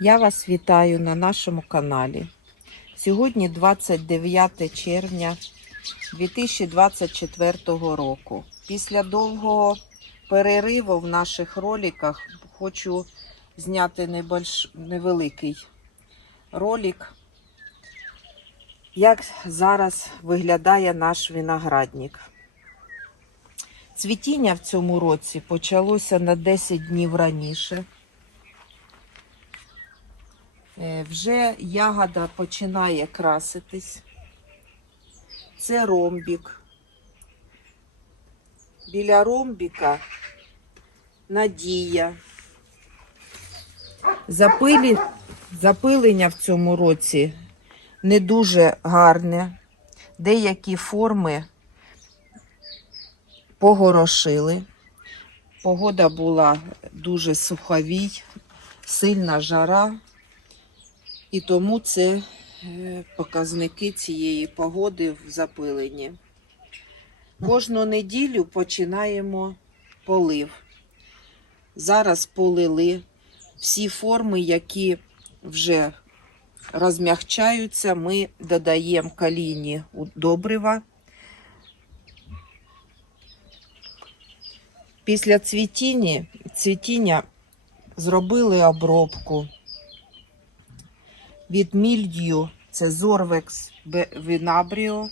Я вас вітаю на нашому каналі. Сьогодні 29 червня 2024 року. Після довгого перериву в наших роликах хочу зняти небольш... невеликий ролик, як зараз виглядає наш виноградник. Цвітіння в цьому році почалося на 10 днів раніше. Е, Вже ягода починає краситись. Це ромбік. Біля ромбіка надія. Запилі, запилення в цьому році не дуже гарне. Деякі форми погорошили. Погода була дуже суховій, сильна жара. І тому це е, показники цієї погоди в запиленні. Кожну неділю починаємо полив. Зараз полили всі форми, які вже розмягчаються, ми додаємо калійні добрива. Після цвітіння, цвітіння зробили обробку від мільдію це Зорвекс Вінабріо.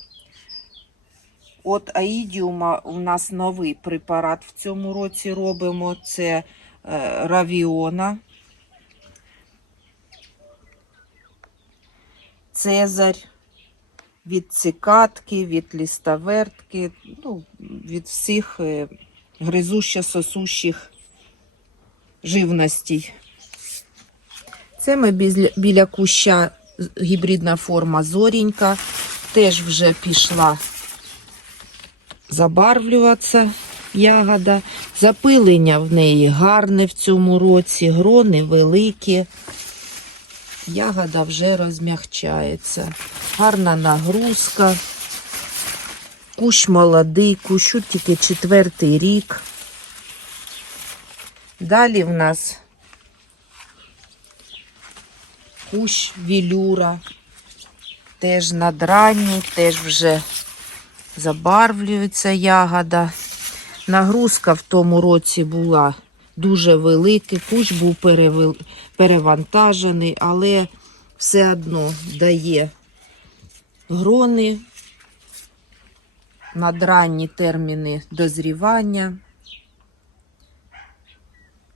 От Аїдіума у нас новий препарат в цьому році робимо. Це е, Равіона. Цезарь від цикатки, від лістовертки, ну, від всіх е, гризуще-сосущих живностей. Це ми біля, куща гібридна форма зорінька. Теж вже пішла забарвлюватися ягода. Запилення в неї гарне в цьому році, грони великі. Ягода вже розмягчається. Гарна нагрузка. Кущ молодий, кущу тільки четвертий рік. Далі в нас кущ вілюра. Теж надранній, теж вже забарвлюється ягода. Нагрузка в тому році була дуже велика, кущ був перевантажений, але все одно дає грони, надранні терміни дозрівання.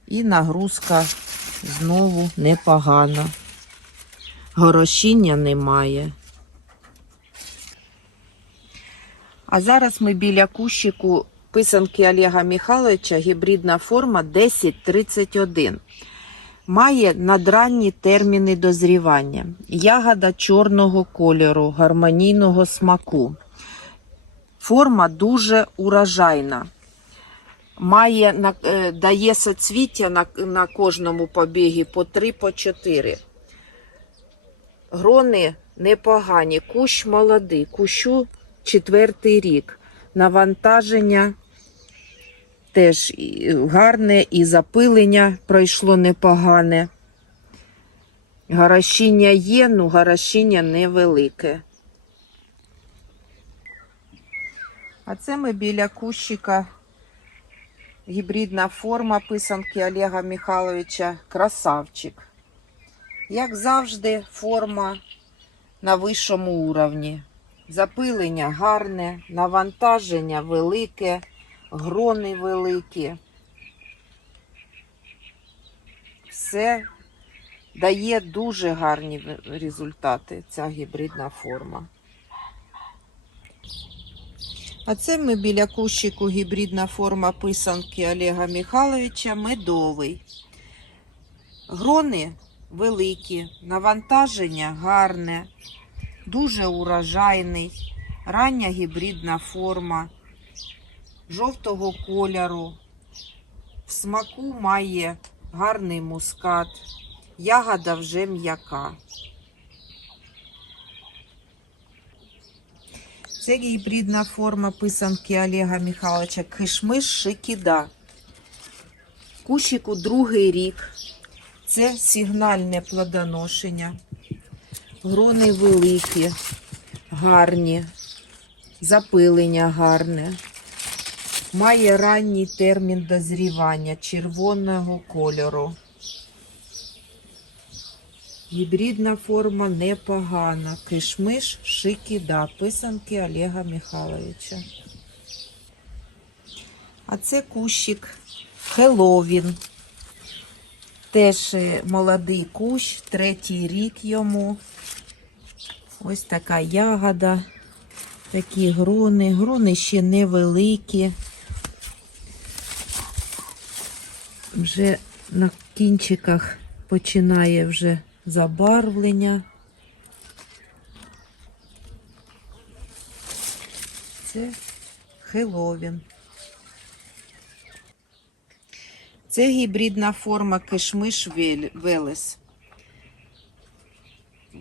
І нагрузка знову непогана. Горошіння немає. А зараз ми біля кущику писанки Олега Михайловича гібридна форма 1031. Має надранні терміни дозрівання. Ягода чорного кольору, гармонійного смаку. Форма дуже урожайна. Має, е, дає соцвіття на, на кожному побігі по 3 по 4. Грони непогані, кущ молодий, кущу четвертий рік. Навантаження теж гарне, і запилення пройшло непогане. Гарашіння є, ну гарашіння невелике. А це ми біля кущика гібридна форма писанки Олега Михайловича Красавчик. Як завжди, форма на вищому уровні. Запилення гарне, навантаження велике, грони великі. Все дає дуже гарні результати ця гібридна форма. А це ми біля кущику гібридна форма писанки Олега Михайловича медовий. Грони великі, навантаження гарне, дуже урожайний, рання гібридна форма, жовтого кольору. В смаку має гарний мускат, ягода вже м'яка. Це гібридна форма писанки Олега Михайловича Кишмиш Шикіда. Кущику другий рік. Це сигнальне плодоношення. Грони великі, гарні, запилення гарне. Має ранній термін дозрівання червоного кольору. Гібридна форма непогана. Кишмиш, шикіда, писанки Олега Михайловича. А це кущик Хеловін. Теж е, молодий кущ, третій рік йому. Ось така ягода, такі грони. Грони ще невеликі. Вже на кінчиках починає вже забарвлення. Це Хеловін. Це гібридна форма кишмиш Велес.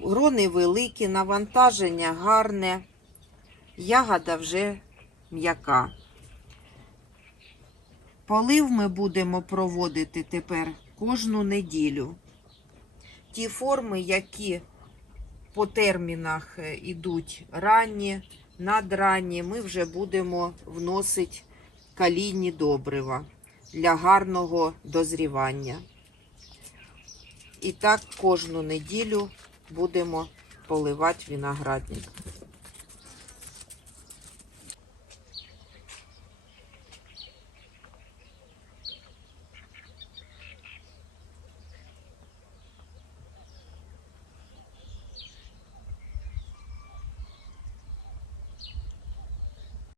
Грони великі, навантаження гарне, ягода вже м'яка. Полив ми будемо проводити тепер кожну неділю. Ті форми, які по термінах е, ідуть ранні, надранні, ми вже будемо вносити калійні добрива для гарного дозрівання. І так кожну неділю будемо поливати виноградник.